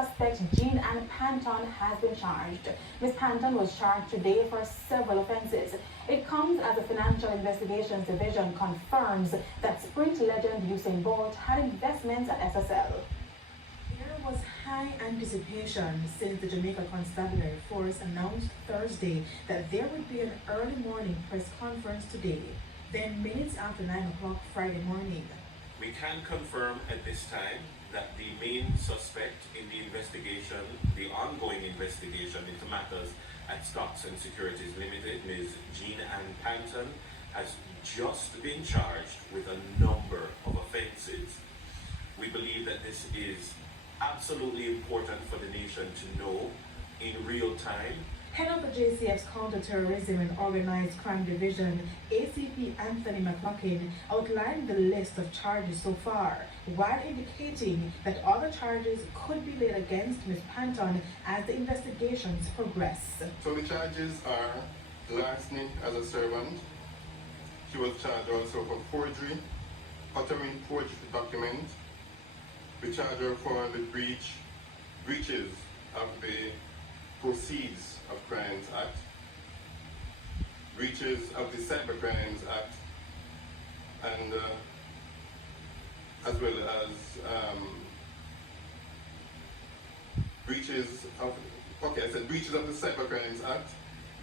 Suspect Jean Ann Panton has been charged. Ms. Panton was charged today for several offences. It comes as the Financial Investigations Division confirms that sprint legend Usain Bolt had investments at SSL. There was high anticipation since the Jamaica Constabulary Force announced Thursday that there would be an early morning press conference today, then minutes after 9 o'clock Friday morning. We can confirm at this time that the main suspect in the investigation, the ongoing investigation into matters at Stocks and Securities Limited, Ms. Jean Ann Panton, has just been charged with a number of offences. We believe that this is absolutely important for the nation to know in real time. Head of the JCF's Counterterrorism and Organized Crime Division, ACP Anthony McLaughlin, outlined the list of charges so far, while indicating that other charges could be laid against Ms. Panton as the investigations progress. So the charges are larceny as a servant. She was charged also for forgery, uttering forged document. We charge her for the breaches of the Proceeds of Crimes Act, breaches of the Cyber Crimes Act, and as well as breaches of the Cyber Crimes Act,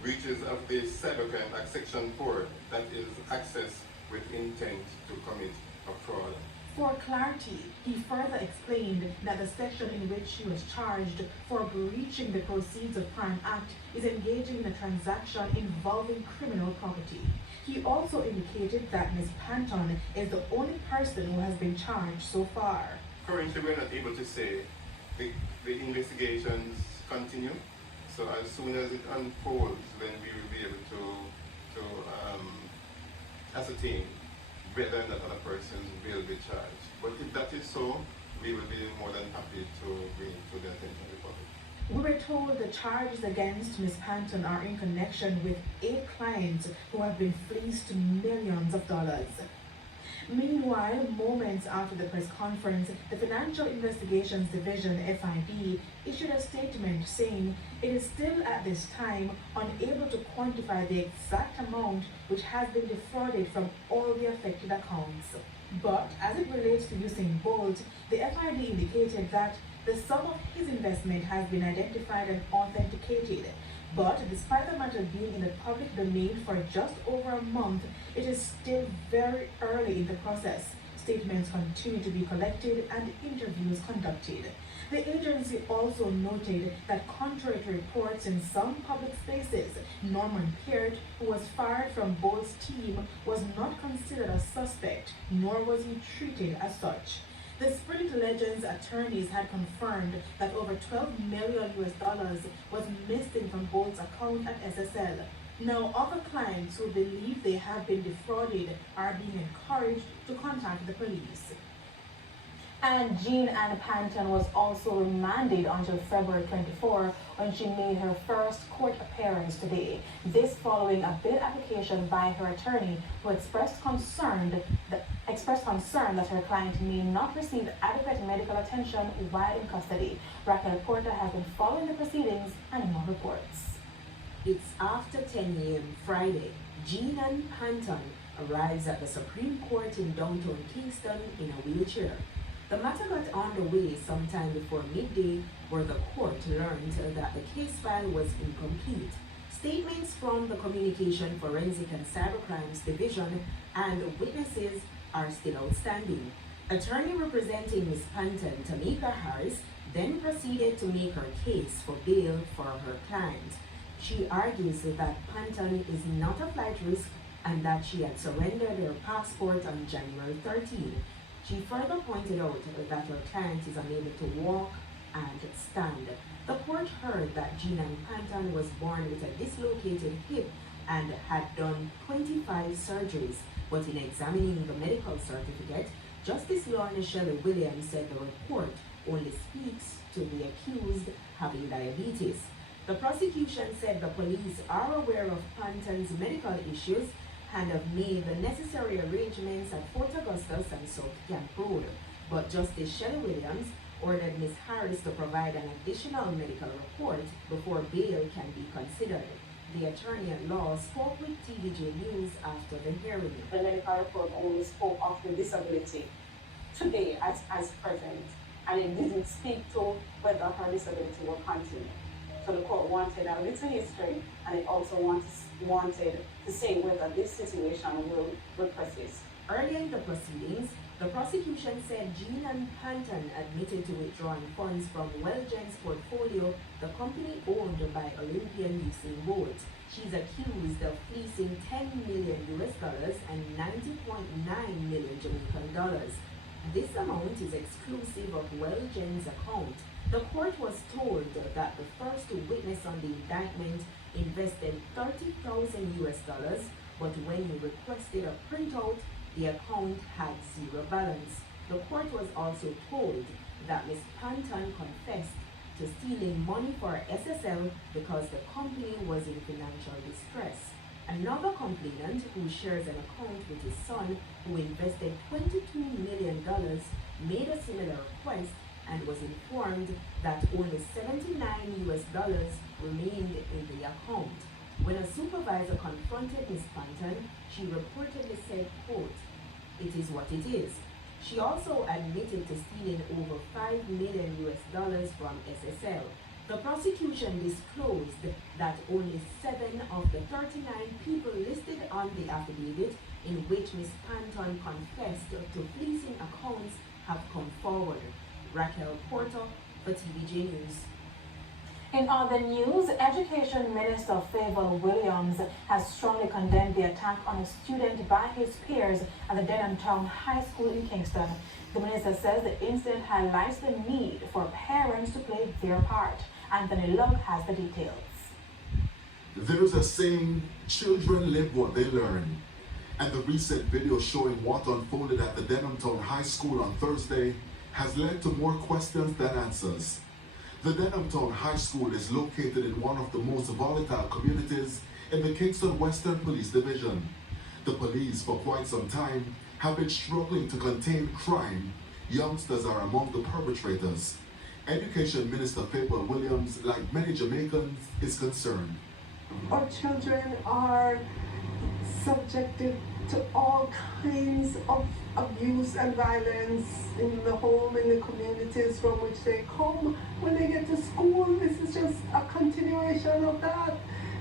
breaches of the Cybercrime Act Section 4, that is access with intent to commit a fraud. For clarity, he further explained that the section in which she was charged for breaching the Proceeds of Crime Act is engaging in a transaction involving criminal property. He also indicated that Ms. Panton is the only person who has been charged so far. Currently, we're not able to say. The investigations continue, so as soon as it unfolds, then we will be able to ascertain whether or not other persons will be charged. But if that is so, we will be more than happy to bring it to the attention of the public. We were told the charges against Ms. Panton are in connection with 8 clients who have been fleeced millions of dollars. Meanwhile, moments after the press conference, the Financial Investigations Division, FID, issued a statement saying it is still at this time unable to quantify the exact amount which has been defrauded from all the affected accounts. But as it relates to Usain Bolt, the FID indicated that the sum of his investment has been identified and authenticated. But despite the matter being in the public domain for just over a month, it is still very early in the process. Statements continue to be collected and interviews conducted. The agency also noted that contrary to reports in some public spaces, Norman Peart, who was fired from Bolt's team, was not considered a suspect, nor was he treated as such. The Sprint Legends attorneys had confirmed that over $12 million was missing from Bolt's account at SSL. Now, other clients who believe they have been defrauded are being encouraged to contact the police. And Jean Ann Panton was also remanded until February 24 when she made her first court appearance today. This following a bail application by her attorney, who expressed concern that her client may not receive adequate medical attention while in custody. Raquel Porter has been following the proceedings and more reports. It's after 10 a.m. Friday. Jean Ann Panton arrives at the Supreme Court in downtown Kingston in a wheelchair. The matter got underway sometime before midday, where the court learned that the case file was incomplete. Statements from the Communication Forensic and Cybercrimes Division and witnesses are still outstanding. Attorney representing Ms. Panton, Tamika Harris, then proceeded to make her case for bail for her client. She argues that Panton is not a flight risk and that she had surrendered her passport on January 13. She further pointed out that her client is unable to walk and stand. The court heard that Jean Ann Panton was born with a dislocated hip and had done 25 surgeries, but in examining the medical certificate, Justice Lorna Shelley Williams said the report only speaks to the accused having diabetes. The prosecution said the police are aware of Panton's medical issues and have made the necessary arrangements at Fort Augustus and South Camp Road. But Justice Shelley Williams ordered Ms. Harris to provide an additional medical report before bail can be considered. The attorney at law spoke with TVJ News after the hearing. The medical report only spoke of the disability today as present, and it didn't speak to whether her disability will continue. So the court wanted a little history, and it also wanted to say whether this situation will persist. Earlier in the proceedings, the prosecution said Jean Ann Panton admitted to withdrawing funds from Wellgen's portfolio, the company owned by Olympian Usain Bolt. She's accused of fleecing $10 million and 90.9 million Jamaican dollars. This amount is exclusive of Wellgen's account. The court was told that the first witness on the indictment invested $30,000, but when he requested a printout, the account had zero balance. The court was also told that Ms. Panton confessed to stealing money for SSL because the company was in financial distress. Another complainant who shares an account with his son, who invested $22 million, made a similar request and was informed that only $79 remained in the account. When a supervisor confronted Ms. Panton, she reportedly said, quote, "It is what it is." She also admitted to stealing over $5 million from SSL. The prosecution disclosed that only 7 of the 39 people listed on the affidavit in which Ms. Panton confessed to fleecing accounts have come forward. Raquel Porter for TVJ News. In other news, Education Minister Favour Williams has strongly condemned the attack on a student by his peers at the Denham Town High School in Kingston. The minister says the incident highlights the need for parents to play their part. Anthony Love has the details. There's a saying, children live what they learn. And the recent video showing what unfolded at the Denham Town High School on Thursday has led to more questions than answers. The Denham Town High School is located in one of the most volatile communities in the Kingston Western Police Division. The police, for quite some time, have been struggling to contain crime. Youngsters are among the perpetrators. Education Minister Favour Williams, like many Jamaicans, is concerned. Our children are subjected to all kinds of abuse and violence in the home, in the communities from which they come. When they get to school, this is just a continuation of that.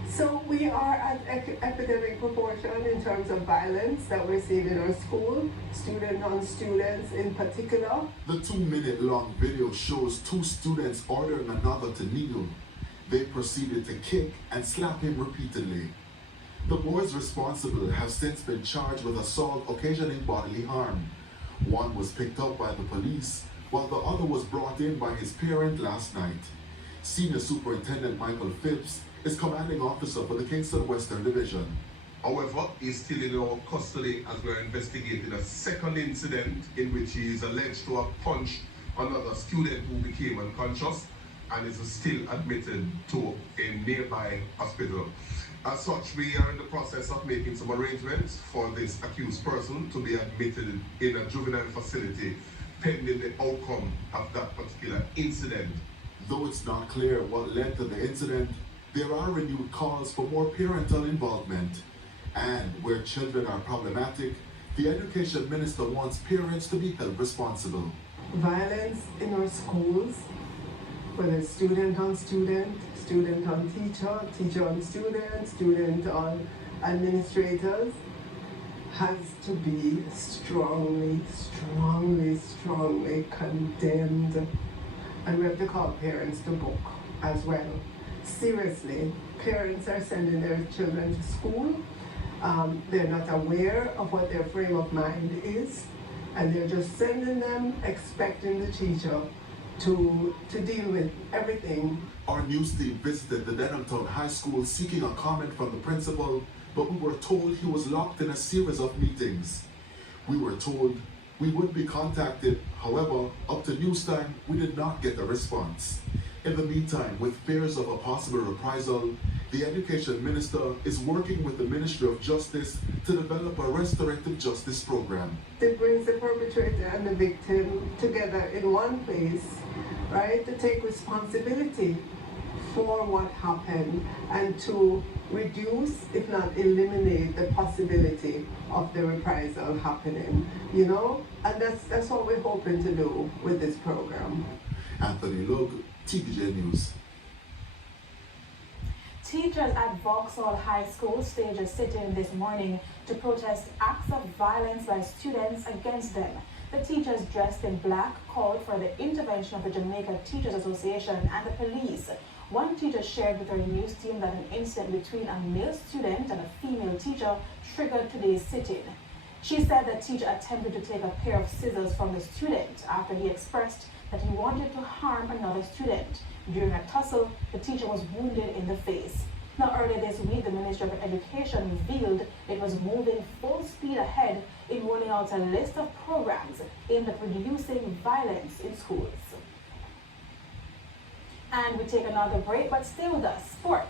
So we are at epidemic proportion in terms of violence that we're seeing in our school, student on students in particular. The 2-minute-long video shows 2 students ordering another to kneel. They proceeded to kick and slap him repeatedly. The boys responsible have since been charged with assault occasioning bodily harm. One was picked up by the police, while the other was brought in by his parent last night. Senior Superintendent Michael Phipps is commanding officer for the Kingston Western Division. However, he's still in our custody as we're investigating a second incident in which he is alleged to have punched another student who became unconscious and is still admitted to a nearby hospital. As such, we are in the process of making some arrangements for this accused person to be admitted in a juvenile facility pending the outcome of that particular incident. Though it's not clear what led to the incident, there are renewed calls for more parental involvement. And where children are problematic, the Education Minister wants parents to be held responsible. Violence in our schools, whether student on student, student on teacher, teacher on student, student on administrators, has to be strongly condemned. And we have to call parents to book as well. Seriously, parents are sending their children to school. They're not aware of what their frame of mind is, and they're just sending them expecting the teacher to deal with everything. Our news team visited the Denham Town High School seeking a comment from the principal, but we were told he was locked in a series of meetings. We were told we would be contacted. However, up to news time, we did not get a response. In the meantime, with fears of a possible reprisal, The education minister is working with the Ministry of Justice to develop a restorative justice program. It brings the perpetrator and the victim together in one place, right, to take responsibility for what happened and to reduce, if not eliminate, the possibility of the reprisal happening, you know? And that's what we're hoping to do with this program. Anthony Lug, TVJ News. Teachers at Vauxhall High School staged a sit-in this morning to protest acts of violence by students against them. The teachers dressed in black called for the intervention of the Jamaica Teachers Association and the police. One teacher shared with our news team that an incident between a male student and a female teacher triggered today's sit-in. She said the teacher attempted to take a pair of scissors from the student after he expressed that he wanted to harm another student. During a tussle, the teacher was wounded in the face. Now, earlier this week, the Ministry of Education revealed it was moving full speed ahead in rolling out a list of programs aimed at reducing violence in schools. And we take another break, but stay with us. Sports.